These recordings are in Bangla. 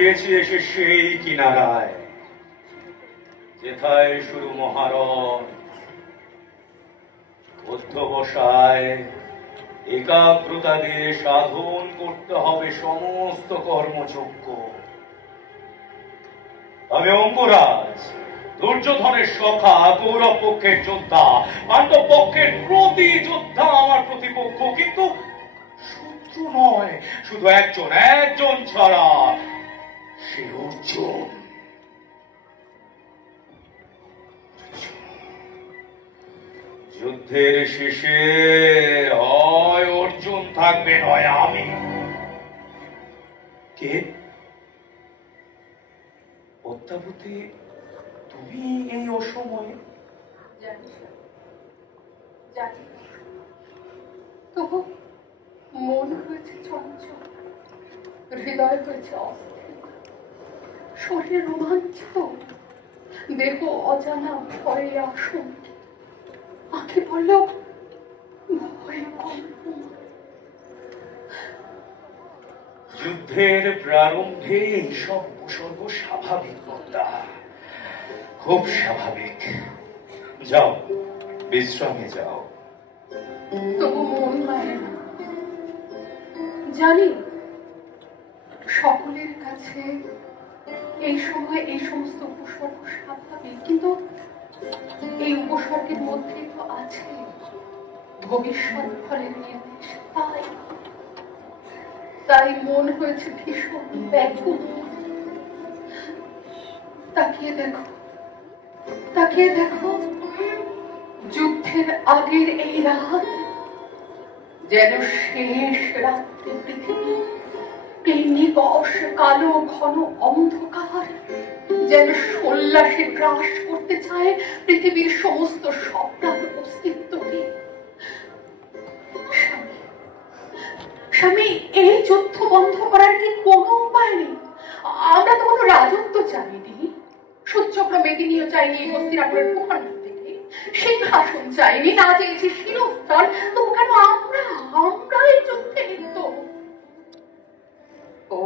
দাঁড়িয়েছি এসে সেই কিনারায়, যেথায় শুরু মহারণ, অধ্যবসায় একাগ্রতা দিয়ে সাধন করতে হবে সমস্ত কর্মযজ্ঞ। আমি অঙ্গরাজ, দুর্যোধনের সখা, কৌরব পক্ষের যোদ্ধা, পাণ্ডব পক্ষের প্রতি যোদ্ধা আমার প্রতিপক্ষ, কিন্তু শত্রু নয়, শুধু একজন ছাড়া, সে অর্জুন। যুদ্ধের শেষে হয় অর্জুন থাকবে, নয় আমি। কে? পদ্মাবতী, তুমি এই অসময়ে? জানি, তবু মন হয়েছে চঞ্চল, হৃদয় হয়েছে অস্থির, শরীর রোমাঞ্চিত, দেহ অজানা ভয়ে আশঙ্কিত, আঁখি বলল ভয়ে কম্পমান। যুদ্ধের প্রারম্ভে এইসব উপসর্গ স্বাভাবিক, পদ্মা, খুব স্বাভাবিক। যাও, বিশ্রামে যাও। তবু মন মানে না। জানি সকলের কাছে এই সময় এই সমস্ত উপসর্গ স্বাভাবিক, কিন্তু এই উপসর্গের মধ্যেই তো আছে ভবিষ্যৎ ফলের নির্দেশ। তাই মন হয়েছে ভীষণ ব্যাকুল। তাকিয়ে দেখো, তাকিয়ে দেখো, যুদ্ধের আগের এই রাত যেন শেষ রাত্রি পৃথিবী, এই নিকষ কালো ঘন অন্ধকার যেন সোল্লাসে গ্রাস করতে চায় পৃথিবীর সমস্ত সপ্তাহ অস্তিত্বকে। স্বামী, এই যুদ্ধ বন্ধ করার কি কোনো উপায় নেই? আমরা তো কোনো রাজত্ব চাইনি, সূর্যগ্র মেদিনীও চাইনি, হস্তিনাপুরের ভূখণ্ড থেকে সিংহাসন চাইনি, না চেয়েছি শিরস্থান, তবু কেন আমরা এই যুদ্ধে লিপ্ত? ও,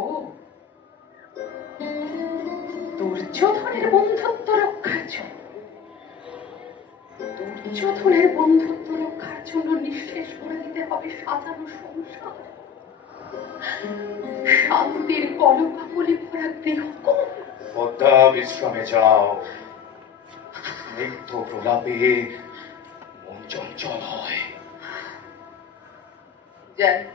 দুর্যোধনের বন্ধুত্ব রক্ষার জন্য, দুর্যোধনের বন্ধুত্ব রক্ষার জন্য নিঃশেষ করে দিতে হবে সাজানো সংসার, শান্তির কলকাকলি ভরা গৃহকোণ। পদ্মা, বিশ্রামে যাও। নিত্য প্রলাপে মন চঞ্চল হয়। জানি,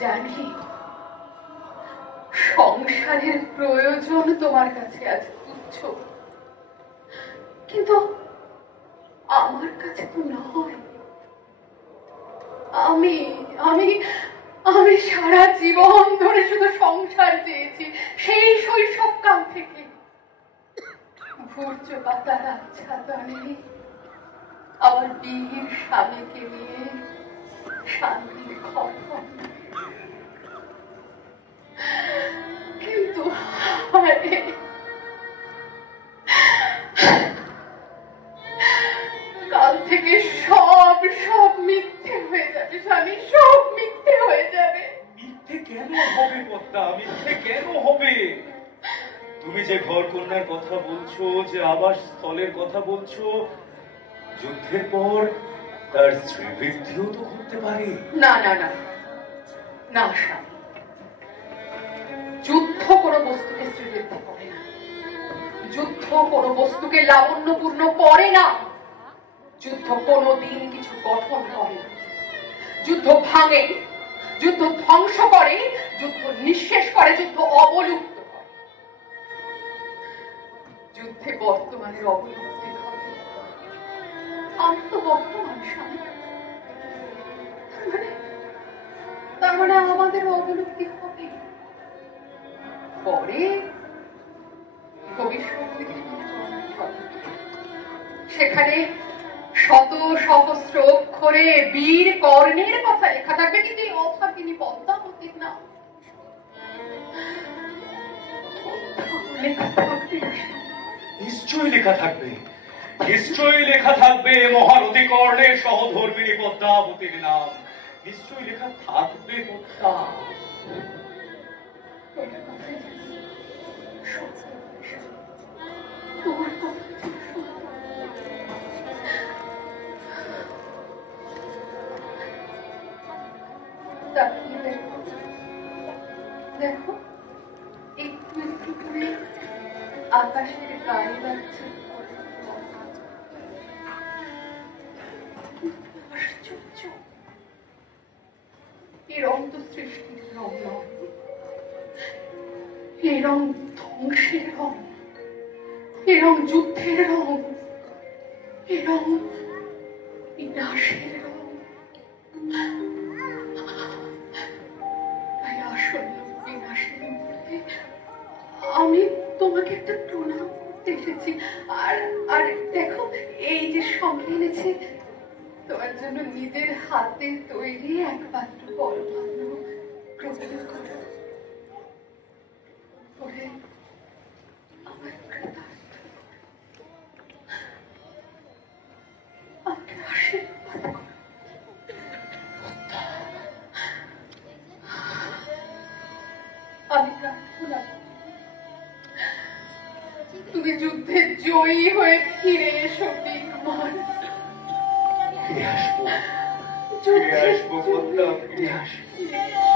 জানি সংসারের প্রয়োজন তোমার কাছে আছে তুচ্ছ, কিন্তু আমার কাছে তো নয়। আমি আমি আমি সারা জীবন ধরে শুধু সংসার চেয়েছি, সেই শৈশবকাল থেকে। ভূর্য পাতার আচ্ছাদনে আমার বীর স্বামীকে নিয়ে শান্তির খবর, কিন্তু কাল থেকে সব মিথ্যে হয়ে যাবে স্বামী, সব মিথ্যে হয়ে যাবে। মিথ্যে কেন হবে পদ্মা, মিথ্যে কেন হবে? তুমি যে ঘর কন্যার কথা বলছো, যে আবাস স্থলের কথা বলছো, যুদ্ধের পর তার স্ত্রী বৃদ্ধিও তো ঘটতে পারে। না না না না স্বামী, যুদ্ধ কোনো বস্তুকে শ্রীবৃদ্ধি করে না, যুদ্ধ কোনো বস্তুকে লাবণ্যপূর্ণ করে না, যুদ্ধ কোনোদিন কিছু গঠন করে না, যুদ্ধ ভাঙে, যুদ্ধ ধ্বংস করে, যুদ্ধ নিঃশেষ করে, যুদ্ধ অবলুপ্ত করে। যুদ্ধে বর্তমানের অবলুপ্তি ঘটে, আমি তো বর্তমান স্বামী, তার মানে আমাদের অবলুপ্তি হবে। পরে ভবিষ্যৎ সেখানে শত সহস্র অক্ষরে বীর কর্ণের কথা লেখা থাকবে, কিন্তু এই অভাগিনী পদ্মাবতীর না লেখা থাকবে। নিশ্চয়ই লেখা থাকবে, নিশ্চয়ই লেখা থাকবে মহারথী কর্ণের সহধর্মিণী পদ্মাবতীর নাম, নিশ্চয়ই লেখা থাকবে পদ্মা। দেখো দেখো, একটু একটু করে আকাশের গায়ে লাগছে। আশ্চর্য, এ রং তো সৃষ্টির রং নয়, এ রং ধ্বংসের রং, এ রং যুদ্ধের রং, এ রং বিনাশের রং। তাই আসন্ন বিনাশের মধ্যে আমি তোমাকে একটা প্রণাম করতে এসেছি। আর আর দেখো, এই যে সঙ্গে এনেছে তোমার জন্য নিজের হাতে তৈরি একমাত্র পরমাণু গ্রহণ করো। পরে আমার কৃতার্থ আমাকে আশীর্বাদ করো। আমি প্রার্থনা করি, তুমি যুদ্ধে জয়ী হয়ে ফিরে এসো বিগমান। ফিরে আসবো, ফিরে আসবো, ফিরে আসবো।